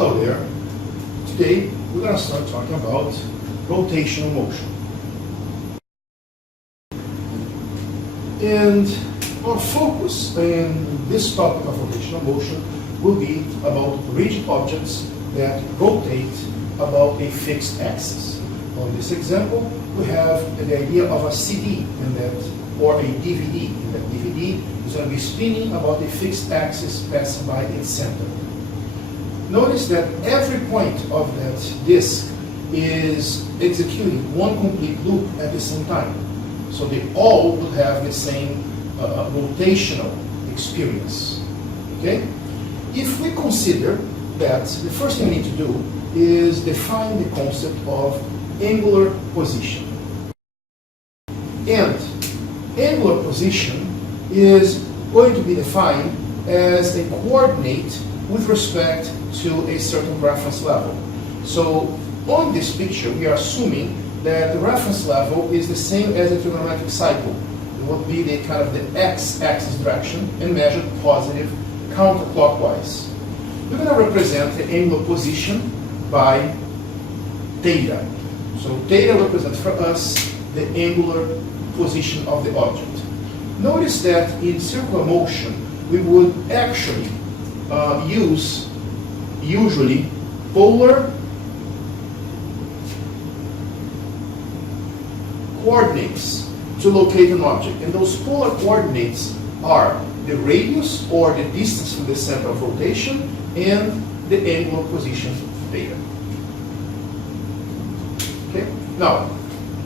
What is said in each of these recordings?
Hello there. Today we're going to start talking about rotational motion. And our focus in this topic of rotational motion will be about rigid objects that rotate about a fixed axis. On this example, we have the idea of a CD or a DVD. And that DVD is going to be spinning about a fixed axis passing by its center. Notice that every point of that disk is executing one complete loop at the same time. So they all will have the same rotational experience. Okay? If we consider that the first thing we need to do is define the concept of angular position. And angular position is going to be defined as a coordinate with respect to a certain reference level. So on this picture, we are assuming that the reference level is the same as a trigonometric cycle. It would be the kind of the x-axis direction and measured positive counterclockwise. We're going to represent the angular position by theta. So theta represents for us the angular position of the object. Notice that in circular motion, we would actually use usually polar coordinates to locate an object. And those polar coordinates are the radius or the distance from the center of rotation and the angular position theta. Okay? Now,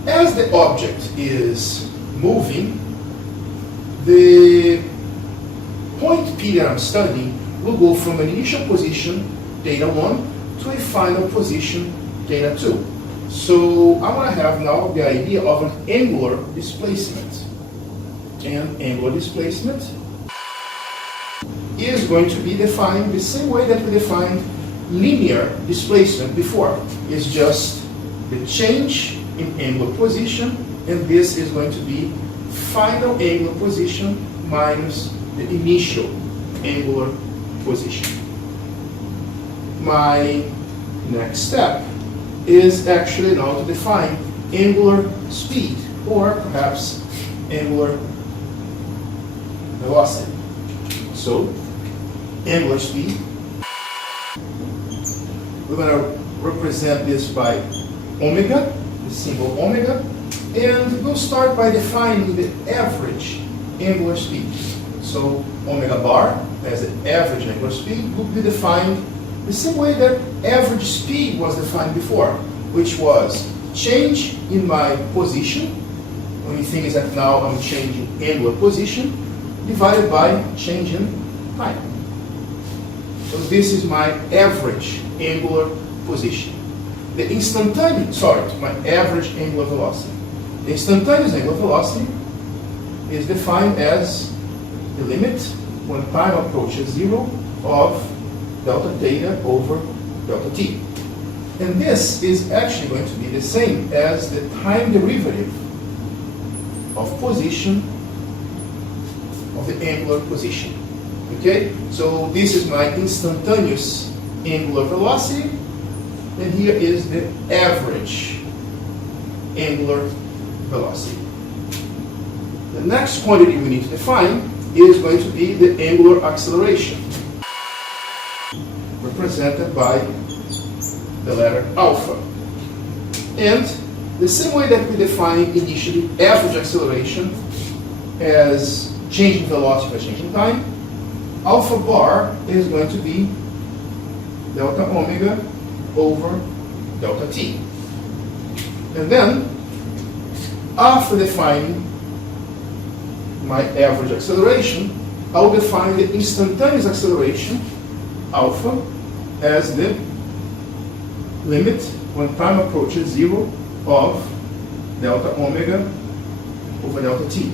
as the object is moving, the point P that I'm studying will go from an initial position, theta 1, to a final position, theta 2. So I want to have now the idea of an angular displacement. And angular displacement is going to be defined the same way that we defined linear displacement before. It's just the change in angular position, and this is going to be final angular position minus the initial angular position. My next step is actually now to define angular speed, or perhaps angular velocity. So, angular speed, we're going to represent this by omega, the symbol omega, and we'll start by defining the average angular speed. So, omega bar as the average angular speed will be defined the same way that average speed was defined before, which was change in my position. Only thing is that now I'm changing angular position divided by change in time. So this is my average angular position. The instantaneous, my average angular velocity. The instantaneous angular velocity is defined as the limit when time approaches 0 of delta theta over delta t. And this is actually going to be the same as the time derivative of position of the angular position. Okay? So this is my instantaneous angular velocity, and here is the average angular velocity. The next quantity we need to define is going to be the angular acceleration, represented by the letter alpha. And the same way that we defined initially average acceleration as changing velocity by changing time, alpha bar is going to be delta omega over delta t. And then, after defining my average acceleration, I'll define the instantaneous acceleration, alpha, as the limit when time approaches 0 of delta omega over delta t.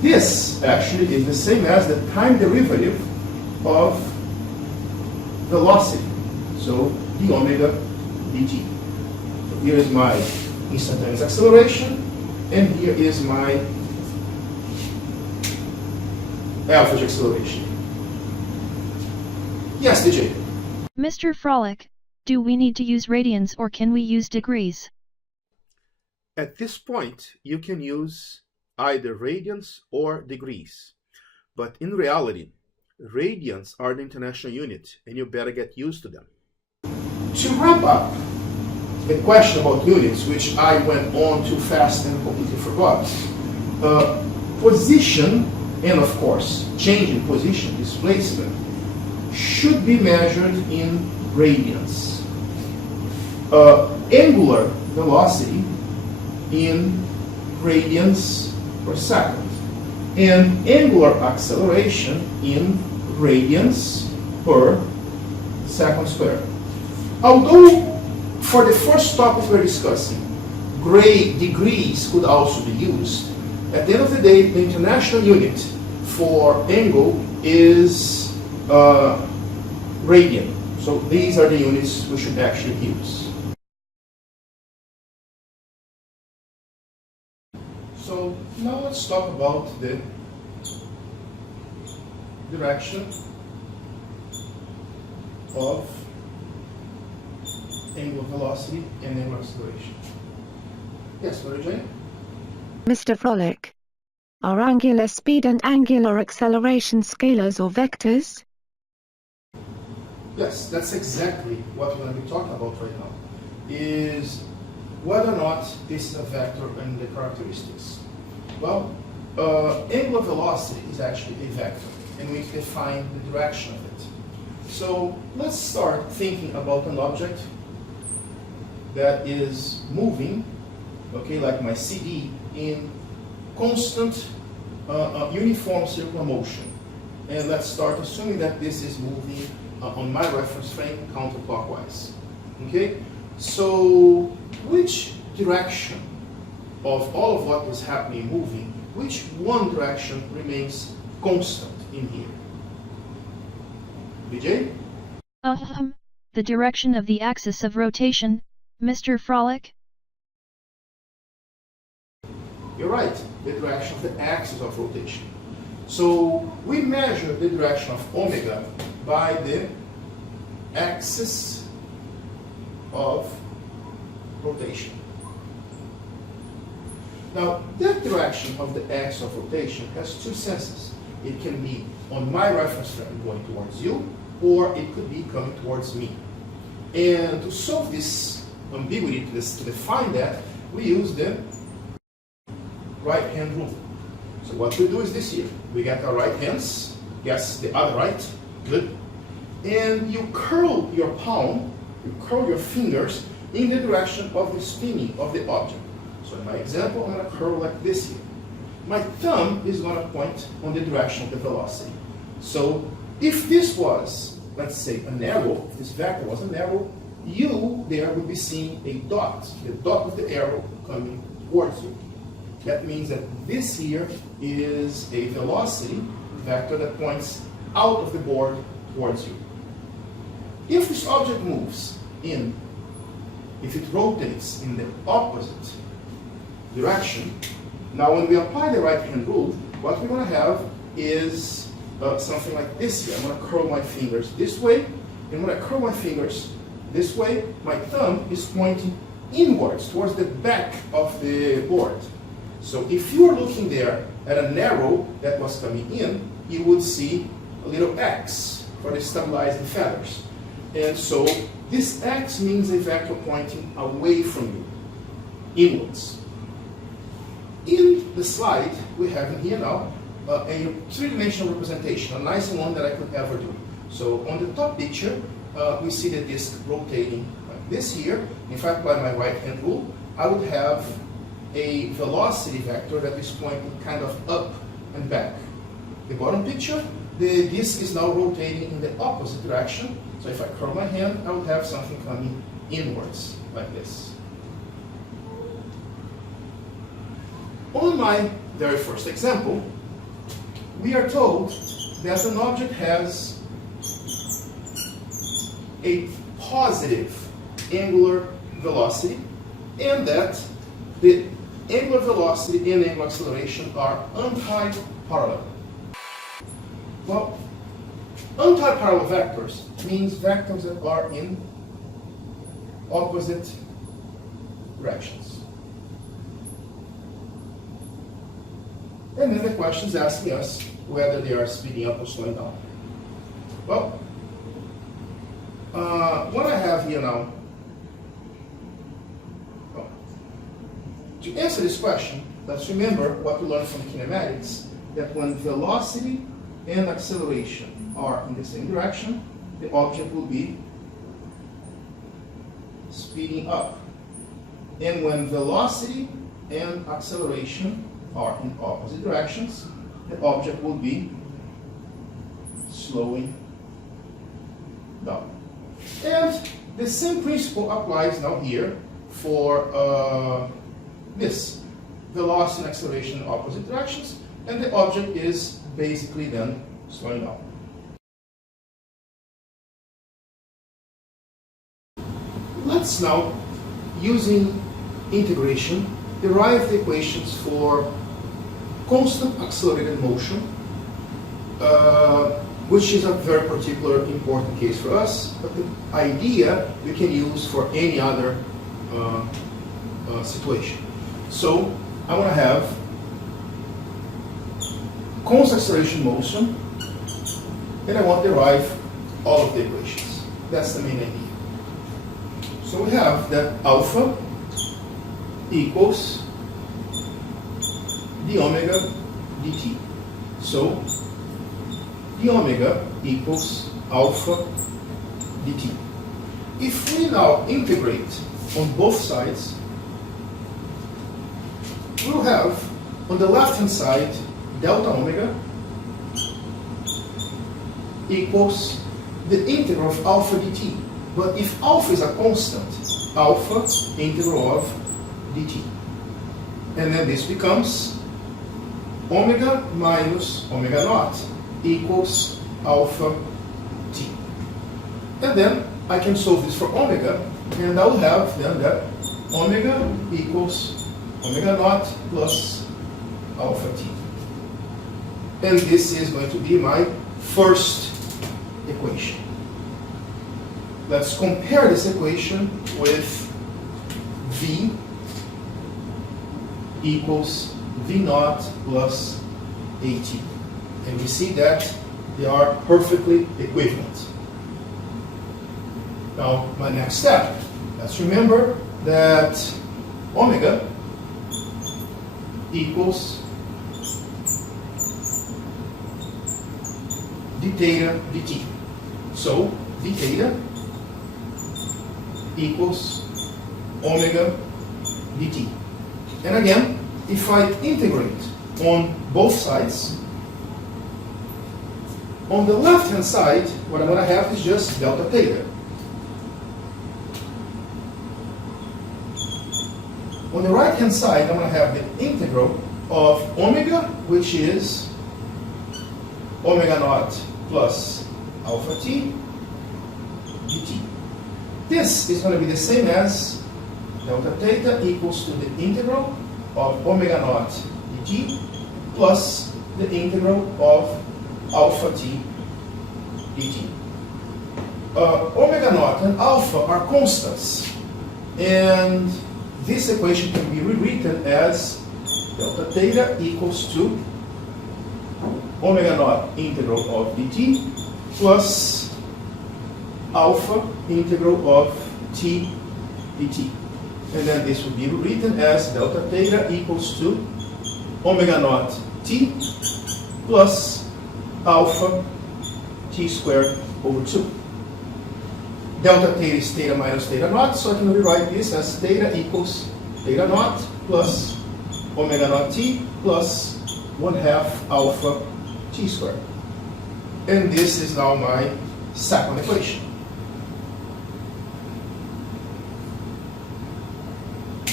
This actually is the same as the time derivative of velocity, so d omega dt. So here is my instantaneous acceleration, and here is my average acceleration. Yes, DJ? Mr. Frolic, do we need to use radians or can we use degrees? At this point, you can use either radians or degrees. But in reality, radians are the international unit, and you better get used to them. To wrap up the question about units, which I went on too fast and completely forgot, position, and of course, change in position, displacement, should be measured in radians. Angular velocity in radians per second, and angular acceleration in radians per second squared. Although for the first topic we're discussing, degrees could also be used, at the end of the day, the international unit for angle is radian. So these are the units we should actually use. So now let's talk about the direction of angular velocity and angular acceleration. Yes, Mary Jane? Mr. Frolic, are angular speed and angular acceleration scalars or vectors? Yes, that's exactly what we're going to be talking about right now, is whether or not this is a vector and the characteristics. Well, angular velocity is actually a vector, and we define the direction of it. So let's start thinking about an object that is moving, okay, like my CD, in constant uniform circular motion. And let's start assuming that this is moving on my reference frame counterclockwise. Okay? So which direction of all of what is happening moving, which one direction remains constant in here? BJ? The direction of the axis of rotation, Mr. Frolic? You're right, the direction of the axis of rotation. So we measure the direction of omega by the axis of rotation. Now, that direction of the axis of rotation has two senses. It can be on my reference frame going towards you, or it could be coming towards me. And to solve this ambiguity, to define that, we use the right-hand rule. So what we do is this here. We get our right hands, yes, the other right, good. And you curl your palm, you curl your fingers in the direction of the spinning of the object. So in my example, I'm going to curl like this here. My thumb is going to point on the direction of the velocity. So if this was, let's say, an arrow, if this vector was an arrow, you there would be seeing a dot, the dot of the arrow coming towards you. That means that this here is a velocity vector that points out of the board towards you. If this object moves in, if it rotates in the opposite direction, now when we apply the right-hand rule, what we're going to have is something like this here. I'm going to curl my fingers this way, and when I curl my fingers this way, my thumb is pointing inwards towards the back of the board. So if you were looking there at an arrow that was coming in, you would see a little X for the stabilizing feathers. And so this X means a vector pointing away from you, inwards. In the slide we have in here now a three-dimensional representation, a nice one that I could ever do. So on the top picture, we see the disk rotating like this here. If I apply my right-hand rule, I would have a velocity vector that is pointing kind of up and back. The bottom picture, the disk is now rotating in the opposite direction. So if I curl my hand, I would have something coming inwards like this. On my very first example, we are told that an object has a positive angular velocity and that the angular velocity and angular acceleration are anti-parallel. Well, Antiparallel vectors means vectors that are in opposite directions. And then the question is asking us whether they are speeding up or slowing down. Well, what I have here now, to answer this question, let's remember what we learned from kinematics, that when velocity and acceleration are in the same direction, the object will be speeding up. And when velocity and acceleration are in opposite directions, the object will be slowing down. And the same principle applies now here for this. Velocity and acceleration in opposite directions, and the object is basically then slowing down. Let's now, using integration, derive the equations for constant accelerated motion, which is a very particular important case for us, but the idea we can use for any other situation. So I want to have constant acceleration motion, and I want to derive all of the equations. That's the main idea. So we have that alpha equals d omega dt. So d omega equals alpha dt. If we now integrate on both sides, we'll have on the left hand side delta omega equals the integral of alpha dt. But if alpha is a constant, alpha integral of dt. And then this becomes omega minus omega naught equals alpha t. And then I can solve this for omega, and I'll have then that omega equals omega naught plus alpha t. And this is going to be my first equation. Let's compare this equation with v equals v naught plus at. And we see that they are perfectly equivalent. Now, my next step, let's remember that omega equals d theta dt. So, d theta equals omega dt. And again, if I integrate on both sides, on the left hand side, what I'm going to have is just delta theta. On the right hand side, I'm going to have the integral of omega, which is omega naught plus alpha t dt. This is going to be the same as delta theta equals to the integral of omega naught dt plus the integral of alpha t dt. Omega naught and alpha are constants, and this equation can be rewritten as delta theta equals to omega naught integral of dt plus alpha integral of t dt. And then this will be rewritten as delta theta equals to omega naught t plus alpha t squared over 2. Delta theta is theta minus theta naught, so I can rewrite this as theta equals theta naught plus omega naught t plus 1/2 alpha t squared. And this is now my second equation.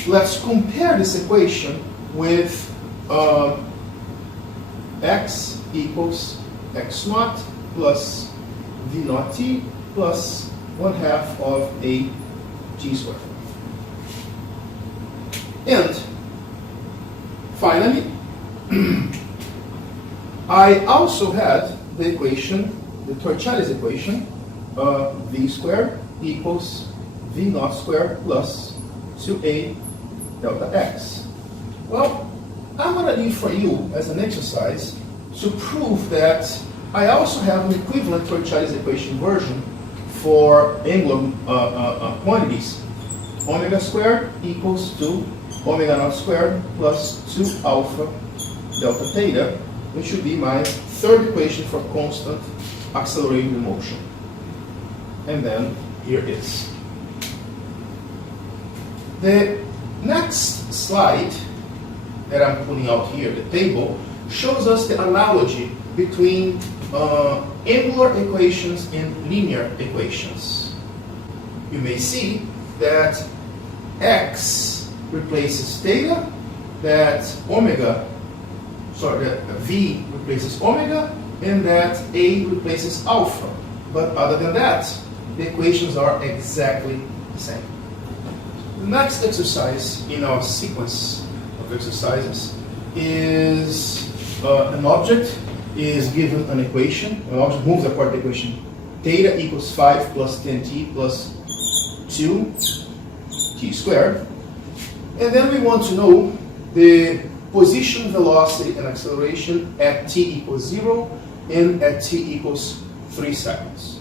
Let's compare this equation with x equals x naught plus v naught t plus 1/2 of a t squared. And finally, I also had the equation the Torricelli's equation, v squared equals v naught squared plus 2a delta x. Well, I'm going to leave for you as an exercise to prove that I also have an equivalent Torricelli's equation version for angular quantities. Omega squared equals to omega naught squared plus 2 alpha delta theta, which would be my third equation for constant accelerated motion. And then here it is. The next slide that I'm putting out here, the table, shows us the analogy between angular equations and linear equations. You may see that x replaces theta, that v replaces omega, and that a replaces alpha. But other than that, the equations are exactly the same. The next exercise in our sequence of exercises is an object is given an equation. An object moves according to the equation theta equals 5 plus 10t plus 2t squared. And then we want to know the position, velocity, and acceleration at t equals 0 and at t equals 3 seconds.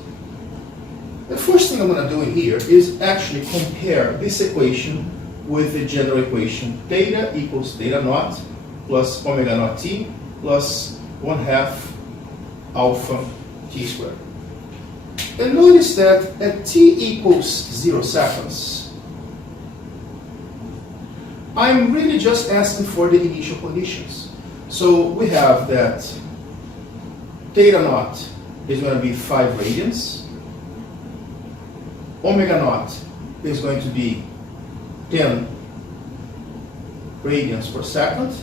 The first thing I'm going to do in here is actually compare this equation with the general equation theta equals theta naught plus omega naught t plus 1/2 alpha t squared. And notice that at t equals 0 seconds, I'm really just asking for the initial conditions. So we have that theta naught is going to be 5 radians, omega naught is going to be 10 radians per second.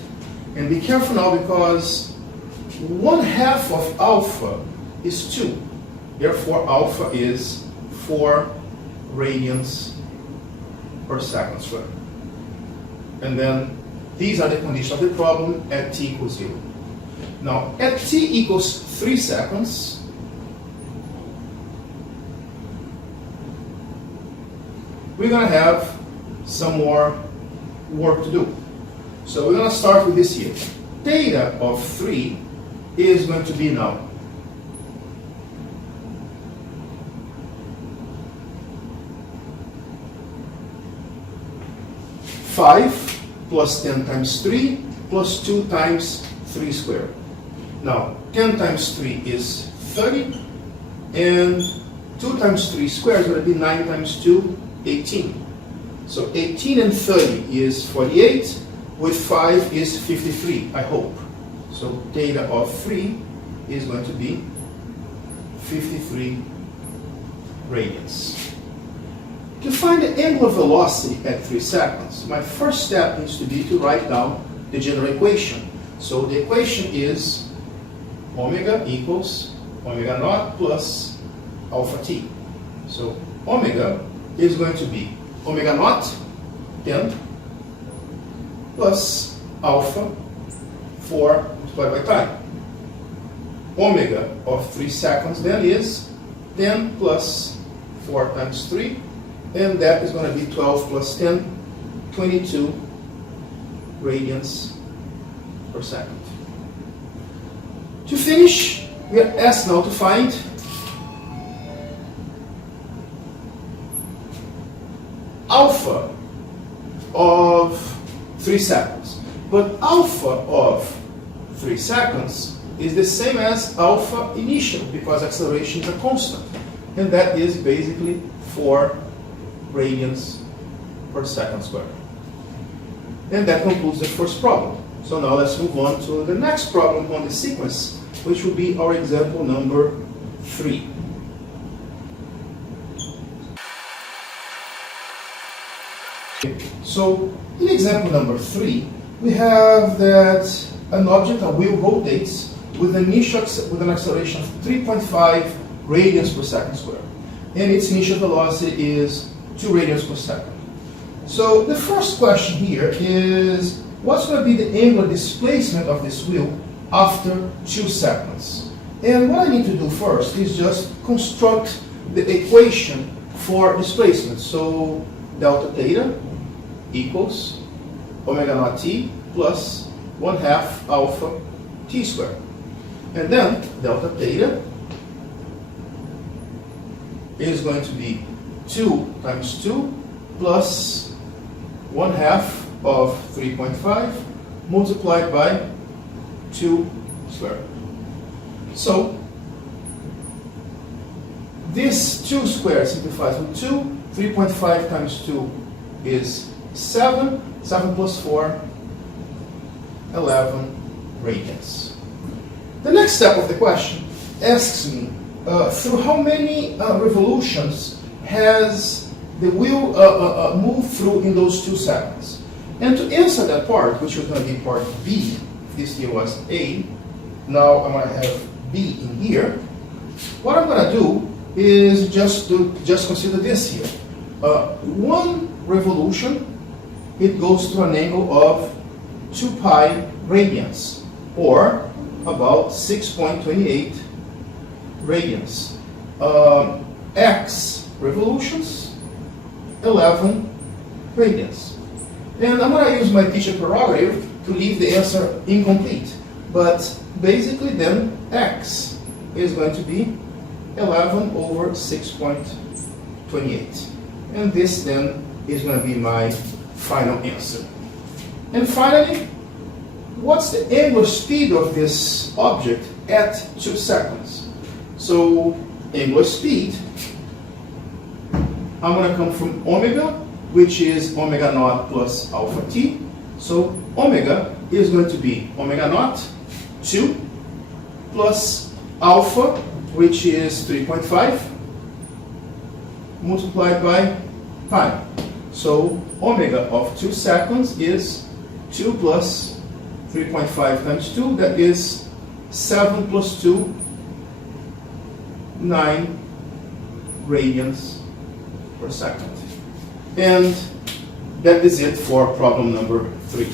And be careful now, because 1/2 of alpha is 2. Therefore, alpha is 4 radians per second squared. And then these are the conditions of the problem at t equals 0. Now, at t equals 3 seconds, we're going to have some more work to do. So we're going to start with this here. Theta of 3 is going to be now 5 plus 10 times 3 plus 2 times 3 squared. Now, 10 times 3 is 30, and 2 times 3 squared is going to be 9 times 2, 18. So 18 and 30 is 48, with 5 is 53, I hope. So theta of 3 is going to be 53 radians. To find the angular velocity at 3 seconds, my first step needs to be to write down the general equation. So the equation is omega equals omega naught plus alpha t. So omega is going to be omega naught 10 plus alpha 4 multiplied by time. Omega of 3 seconds then is 10 plus 4 times 3, and that is going to be 12 plus 10, 22 radians per second. To finish, we are asked now to find alpha of 3 seconds. But alpha of 3 seconds is the same as alpha initial, because acceleration is a constant. And that is basically 4 radians per second squared. And that concludes the first problem. So now let's move on to the next problem on the sequence, which will be our example number 3. So in example number 3, we have that an object, a wheel, rotates with an acceleration of 3.5 radians per second squared. And its initial velocity is 2 radians per second. So the first question here is, what's going to be the angular displacement of this wheel after 2 seconds? And what I need to do first is just construct the equation for displacement. So delta theta equals omega naught t plus 1/2 alpha t squared. And then delta theta is going to be 2 times 2 plus 1/2 of 3.5 multiplied by 2 squared. So this 2 squared simplifies with 2. 3.5 times 2 is 7. 7 plus 4, 11 radians. The next step of the question asks me through how many revolutions has the wheel moved through in those 2 seconds. And to answer that part, which is going to be part B, if this here was A, now I'm going to have B in here. What I'm going to do is just consider this here. One revolution, it goes through an angle of 2 pi radians, or about 6.28 radians. X revolutions, 11 radians. And I'm going to use my teacher prerogative to leave the answer incomplete. But basically then X is going to be 11 over 6.28. And this then is going to be my final answer. And finally, what's the angular speed of this object at 2 seconds? So angular speed, I'm going to come from omega, which is omega naught plus alpha t. So omega is going to be omega naught 2 plus alpha, which is 3.5, multiplied by time. So omega of 2 seconds is 2 plus 3.5 times 2, that is 7 plus 2, 9 radians per second. And that is it for problem number 3.